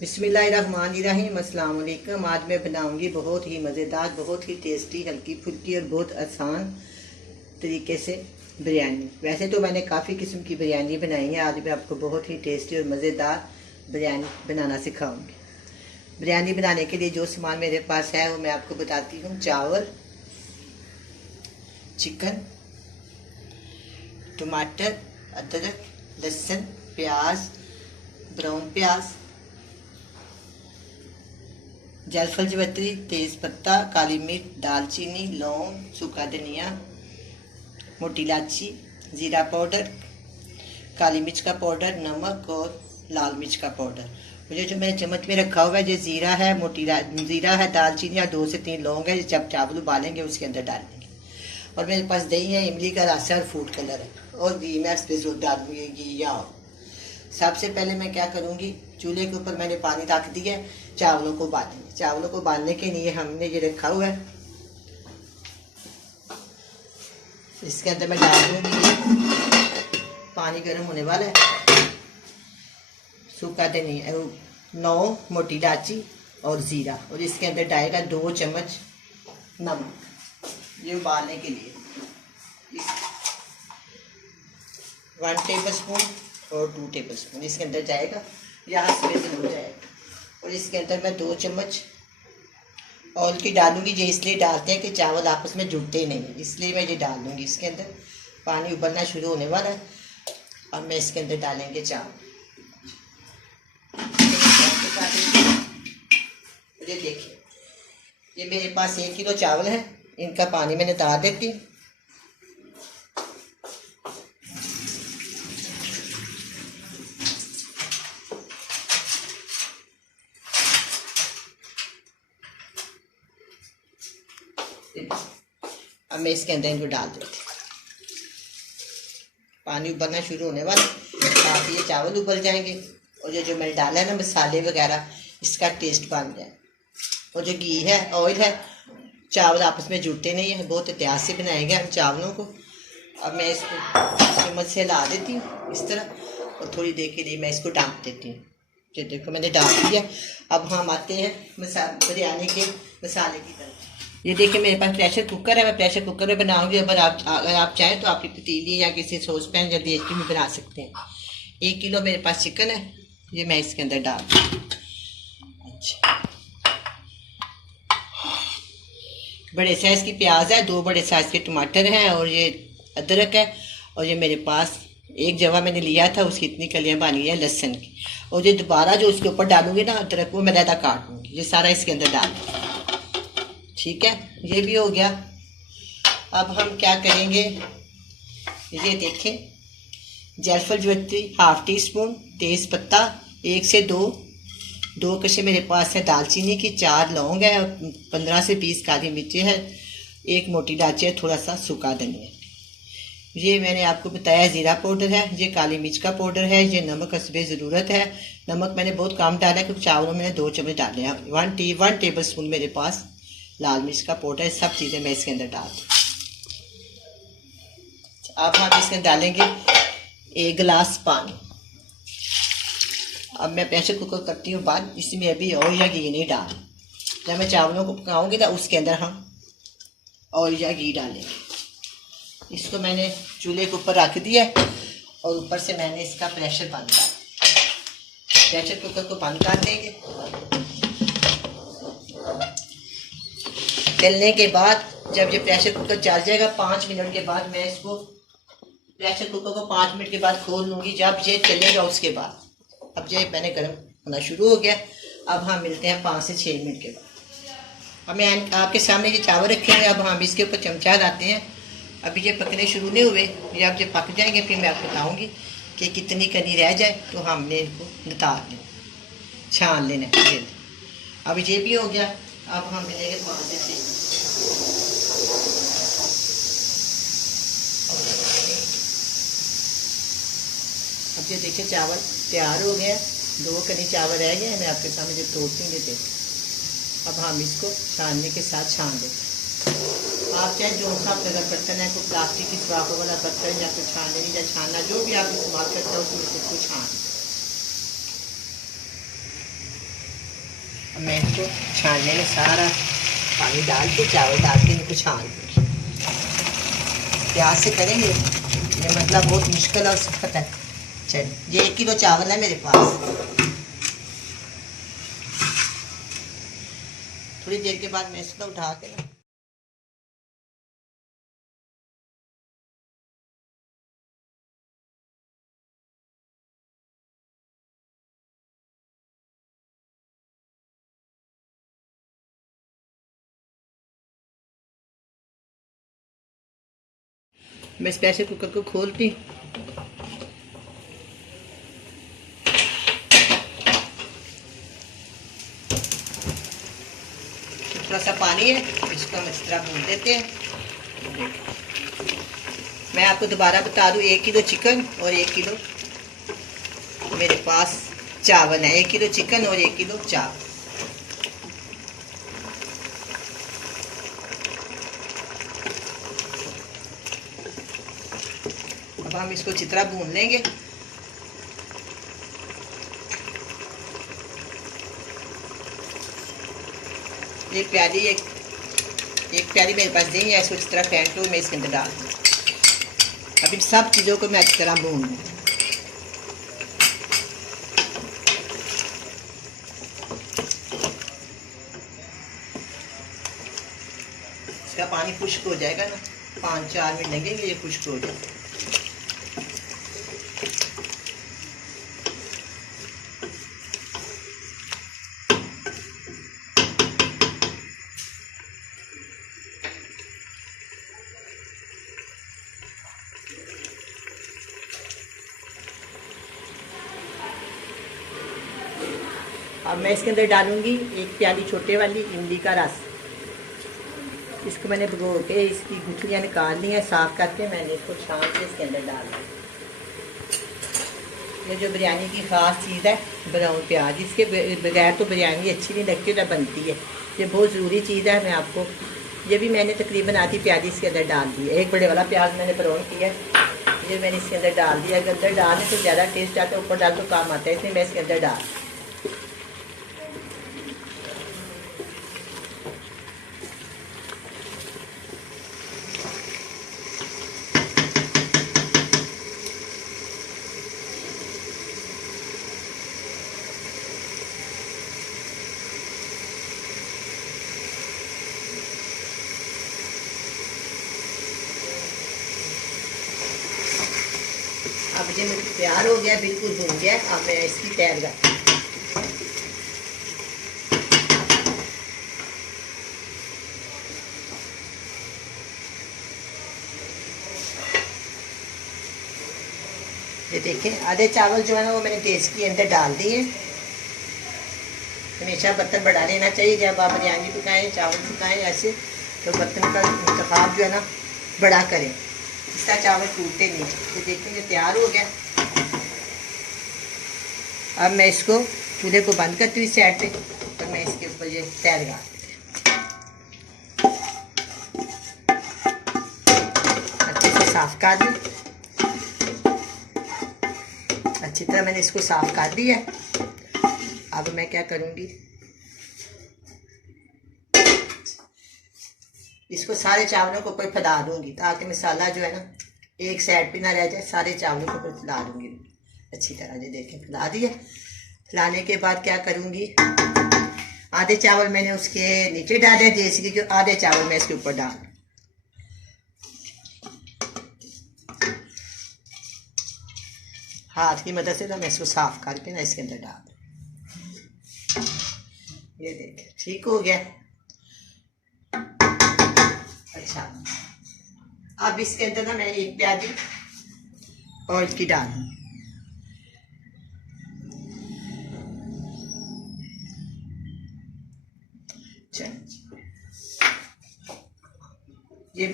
बिस्मिल्लाहिर्रहमानिर्रहीम। अस्सलाम वालेकुम। आज मैं बनाऊंगी बहुत ही मज़ेदार, बहुत ही टेस्टी, हल्की फुल्की और बहुत आसान तरीके से बिरयानी। वैसे तो मैंने काफ़ी किस्म की बिरयानी बनाई है, आज मैं आपको बहुत ही टेस्टी और मज़ेदार बिरयानी बनाना सिखाऊंगी। बिरयानी बनाने के लिए जो सामान मेरे पास है वो मैं आपको बताती हूँ। चावल, चिकन, टमाटर, अदरक, लहसुन, प्याज, ब्राउन प्याज, जायफल, जवित्री, तेज पत्ता, काली मिर्च, दालचीनी, लौंग, सूखा धनिया, मोटी इलायची, ज़ीरा पाउडर, काली मिर्च का पाउडर, नमक और लाल मिर्च का पाउडर। मुझे जो मैंने चम्मच में रखा हुआ है ये ज़ीरा है, मोटी ज़ीरा है, दालचीनी और 2 से 3 लौंग है। जब चावल उबालेंगे उसके अंदर डालेंगे। और मेरे पास दही है, इमली का रस है और फूड कलर है, और घी मैं इस पर जरूर डालूंगी, घी या सबसे पहले मैं क्या करूँगी, चूल्हे के ऊपर मैंने पानी रख दिया है, चावलों को उबालेंगे। चावलों को उबालने के लिए हमने ये रखा हुआ है, इसके अंदर मैं डाल दूँगी। पानी गर्म होने वाला है। सूखा धनिया, 9 मोटी इलायची और ज़ीरा, और इसके अंदर डालेगा 2 चम्मच नमक, ये उबालने के लिए। 1 टेबल स्पून और 2 टेबल स्पून इसके अंदर जाएगा, यहाँ से जरूर जाएगा। और इसके अंदर मैं 2 चम्मच ऑयल की डालूंगी। ये इसलिए डालते हैं कि चावल आपस में जुड़ते नहीं, इसलिए मैं ये डाल दूँगी। इसके अंदर पानी उबलना शुरू होने वाला है। अब मैं इसके अंदर डालेंगे चावल। ये देखिए, ये मेरे पास 1 किलो चावल है, इनका पानी मैंने डाल देती हूँ। अब मैं इसके अंदर इनको डाल देती हूँ। पानी उबलना शुरू होने वाला, काफ़ी ये चावल उबल जाएंगे, और ये जो मैंने डाला है ना मसाले वगैरह, इसका टेस्ट बन जाए। और जो घी है, ऑयल है, चावल आपस में जुड़ते नहीं है, बहुत एहतियात से बनाएंगे हम चावलों को। अब मैं इसको चम्मच से हिला देती हूँ इस तरह, और थोड़ी देर के लिए मैं इसको ढक देती हूँ। ये देखो मैंने डाल दिया। अब हम आते हैं बिरयानी के मसाले की तरफ। ये देखिए मेरे पास प्रेशर कुकर है, मैं प्रेशर कुकर में बनाऊंगी। अगर आप चाहें तो आपकी पतीली या किसी सॉस पैन या देचकी में बना सकते हैं। 1 किलो मेरे पास चिकन है, ये मैं इसके अंदर डाल दूँ। अच्छा, बड़े साइज़ की प्याज है, 2 बड़े साइज़ के टमाटर हैं, और ये अदरक है। और ये मेरे पास एक जवा मैंने लिया था, उसकी इतनी कलियाँ बनी है लहसुन की। और ये दोबारा जो उसके ऊपर डालूंगी ना अदरक, वो मैं ज़्यादा काट दूँगी। ये सारा इसके अंदर डाल दूँगी। ठीक है, ये भी हो गया। अब हम क्या करेंगे, ये देखें, जायफल, जवित्री 1/2 टीस्पून, तेज़ पत्ता 1 से 2 कशे मेरे पास है दालचीनी की, 4 लौंग है, 15 से 20 काली मिर्चें हैं, 1 मोटी इलायची है, थोड़ा सा सूखा धनिया। ये मैंने आपको बताया ज़ीरा पाउडर है, ये काली मिर्च का पाउडर है, ये नमक हस्बे ज़रूरत है। नमक मैंने बहुत कम डाला है क्योंकि चावलों में मैंने 2 चम्मच डाले हैं। 1 टेबल स्पून मेरे पास लाल मिर्च का पाउडर है। सब चीज़ें मैं इसके अंदर डाल दूँ। अब हम इसके अंदर डालेंगे 1 गिलास पानी। अब मैं प्रेशर कुकर करती हूँ बाद, इसमें अभी ऑयल या घी नहीं डाल। जब मैं चावलों को पकाऊंगी ना उसके अंदर हम ऑयल या घी डालेंगे। इसको मैंने चूल्हे के ऊपर रख दिया है, और ऊपर से मैंने इसका प्रेशर बंद कर दिया। प्रेशर कुकर को बंद कर देंगे। चलने के बाद जब ये प्रेशर कुकर चल जाएगा 5 मिनट के बाद, मैं इसको प्रेशर कुकर को 5 मिनट के बाद खोल लूँगी। जब ये चलेगा उसके बाद, अब ये मैंने गर्म होना शुरू हो गया। अब हम मिलते हैं 5 से 6 मिनट के बाद। अब मैं आपके सामने ये चावल रखे हैं, अब हम इसके ऊपर चमचा डालते हैं। अभी ये पकने शुरू नहीं हुए, जब ये पक जाएंगे फिर मैं आपको बताऊँगी कि कितनी कनी रह जाए तो हमने इनको नितार लेना, छान लेना है। अब ये भी हो गया। अब हम मिलेंगे 5 से 6 मिनट। अब ये देखिए चावल तैयार हो गया, 2 कनी चावल रह गए हैं। मैं आपके सामने जो तोड़ती हूँ देते, अब हम इसको छानने के साथ छान देते। आप चाहे जो सा अपना बर्तन है, कोई प्लास्टिक की सुराखों वाला बर्तन या कोई छानने या छानना जो भी आप इस्तेमाल करते हो उसमें इसको छान। मैं इसको छानने में सारा पानी डाल के चावल डाल के इनको छान दूँगी। प्याज से करेंगे ये मतलब बहुत मुश्किल और सख्त है। चलिए ये 1 किलो चावल है मेरे पास। थोड़ी देर के बाद मैं इसको उठा के ना मैं इस प्रेशर कुकर को खोलती हूँ। थोड़ा सा पानी है, इसको हम इस तरह भून देते हैं। मैं आपको दोबारा बता दूँ 1 किलो चिकन और 1 किलो मेरे पास चावल है। 1 किलो चिकन और 1 किलो चावल। अब हम इसको अच्छी तरह भून लेंगे। एक प्याली मेरे पास दही है, इसको इस तरह फेंट लो, मैं इसके अंदर डाल दूँ। अब इन सब चीज़ों को मैं अच्छी तरह भून लूँ। इसका पानी खुश्क हो जाएगा ना, 5-4 मिनट लगेंगे ये खुश्क हो जाए। अब मैं इसके अंदर डालूंगी 1 प्याली छोटे वाली इमली का रस। इसको मैंने भिगो के इसकी गुठलियाँ निकाल ली हैं, साफ़ करके मैंने इसको छान के इसके अंदर डाल दिया। ये जो बिरयानी की ख़ास चीज़ है ब्राउन प्याज, इसके बगैर तो बिरयानी अच्छी नहीं लगती ना बनती है। ये बहुत ज़रूरी चीज़ है। मैं आपको ये भी मैंने तकरीबन आधी प्याज इसके अंदर डाल दी है। 1 बड़े वाला प्याज मैंने ब्राउन किया, ये मैंने इसके अंदर डाल दिया। अगर अंदर डालने तो ज़्यादा टेस्ट आता है, ऊपर डाल तो काम आता है, इसलिए मैं इसके अंदर डाल। अब ये तैयार हो गया, बिल्कुल भून गया। अब मैं इसकी तैयार कर, ये देखें आधे चावल जो है ना वो मैंने तेज के अंदर डाल दिए। हमेशा बर्तन बढ़ा लेना चाहिए जब आप बिरयानी पकाएं, चावल पकाएं ऐसे, तो बर्तन का इंतखाब जो है ना बड़ा करें, इसका चावल टूटे नहीं। तो देखते ये तैयार हो गया। अब मैं इसको चूल्हे को बंद करती हूँ इस साइड पे, और मैं इसके ऊपर ये तैयार लगा अच्छे से साफ कर दूँ। अच्छी तरह मैंने इसको साफ कर दिया है। अब मैं क्या करूँगी, इसको सारे चावलों को ऊपर फैला दूँगी ताकि मसाला जो है ना एक साइड पे ना रह जाए। सारे चावलों को ऊपर फैला दूँगी अच्छी तरह। ये देखें फैला दिया। फैलाने के बाद क्या करूँगी, आधे चावल मैंने उसके नीचे डाले, जैसे कि आधे चावल मैं इसके ऊपर डाल, हाथ की मदद से ना मैं इसको साफ करके ना इसके अंदर डाल। ये देखें ठीक हो गया। अच्छा अब इसके अंदर ना मैं 1 प्याली ऑयल की डाल, ये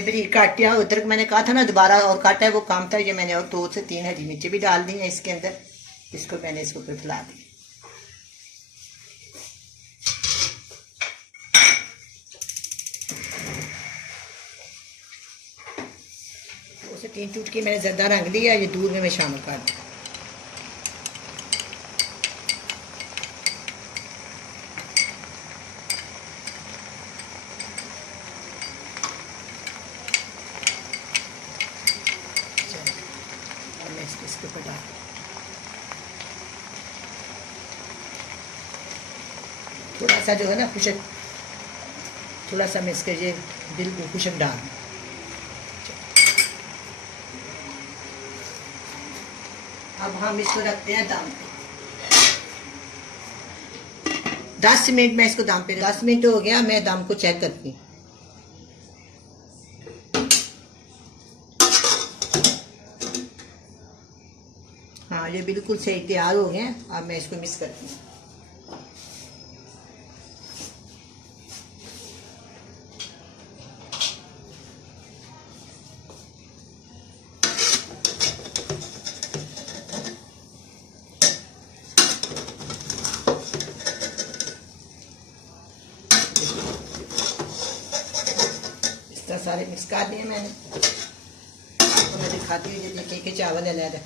मेरी काटिया उधर मैंने कहा था ना दोबारा और काटा है, वो काम था। ये मैंने और 2 से 3 हरी मिर्ची भी डाल दी हैं इसके अंदर। इसको मैंने इसको फिर फैला दी। 2 से 3 चुटकी मैंने ज़्यादा रंग लिया, ये दूध में मैं शामिल कर दूँ। थोड़ा सा जो है ना खुशक, थोड़ा सा मिक्स करिए, बिल्कुल खुशक डाल। अब हम इसको रखते हैं दम पे। 10 मिनट में इसको दम पे, 10 मिनट हो गया, मैं दम को चेक करती हूँ। हाँ ये बिल्कुल सही तैयार हो गए हैं। अब मैं इसको मिक्स करती हूँ। इस तरह सारे मिक्स कर दिए मैंने। तो मैं दिखाती हूँ, ये देखिए कि चावल अलग है,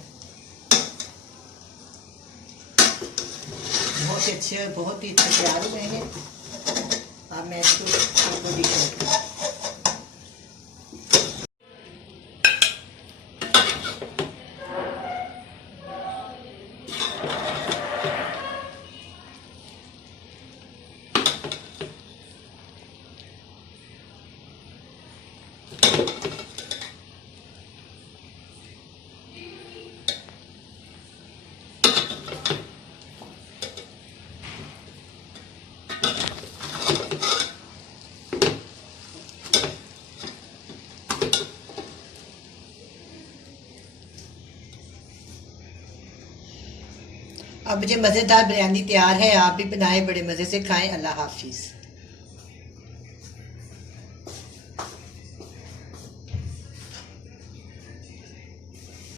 बहुत ही अच्छे, बहुत ही अच्छे तैयार हुए हैं। अब मैं इसको डिश करती हूँ। अब मुझे मज़ेदार बिरयानी तैयार है, आप भी बनाएं, बड़े मज़े से खाएं। अल्लाह हाफिज़।